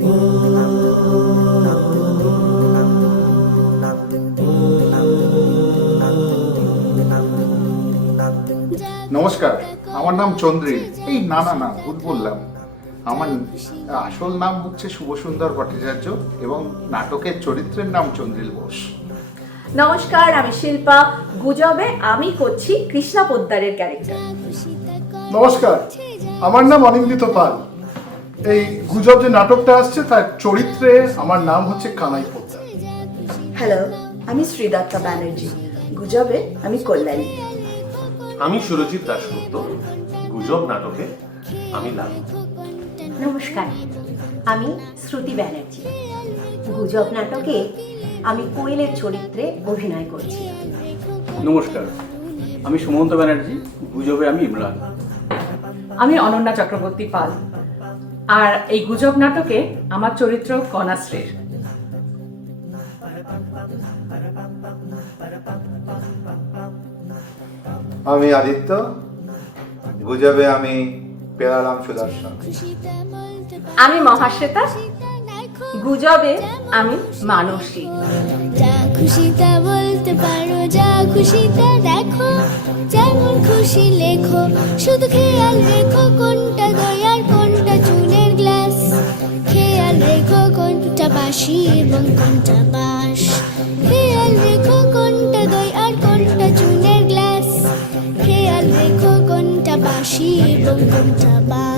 নমস্কার, আমার নাম চন্দ্রিল। এই না না না ভুল বললাম। আমার আসল নাম হচ্ছে শুভসুন্দর ভট্টাচার্য এবং নাটকের চরিত্রের নাম চন্দ্রিল বোস। নমস্কার, আমি শিল্পা। গুজবে আমি করছি কৃষ্ণা পোদ্দারের ক্যারেক্টার। নমস্কার, আমার নাম অনিন্দিত পাল। এই গুজব যে নাটকটা আসছে তার চরিত্রে আমার নাম হচ্ছে কানাই পোদ্দার। হ্যালো, আমি শ্রীদত্তা ব্যানার্জি। গুজবে আমি কল্যাণী। আমি সুরজিৎ দাশগুপ্ত। গুজব নাটকে আমি লালু। নমস্কার, আমি শ্রুতি ব্যানার্জি। গুজব নাটকে আমি কোয়েলের চরিত্রে অভিনয় করছি। নমস্কার, আমি সুমন্ত ব্যানার্জি। গুজবে আমি ইমরান। আমি অনন্যা চক্রবর্তী পাল, আর এই গুজব নাটকে আমার চরিত্র কণাশ্রীর। আমি আদিত্য। গুজবে আমি পেলারাম সুদর্শন। আমি মহাশ্বেতা। গুজবে আমি মানসী। যা খুশি তা বলতে পারো, যা খুশি তা দেখো, যেমন খুশি লেখো, শুধু খেয়াল রেখো কোনটা দই আর কোনটা চুনের গ্লাস। খেয়াল রেখো কোনটা বাঁশি এবং কোনটা বাঁশ। খেয়াল রেখো কোনটা দই আর কোনটা চুনের গ্লাস। খেয়াল রেখো কোনটা বাঁশি এবং কোনটা বাঁশ।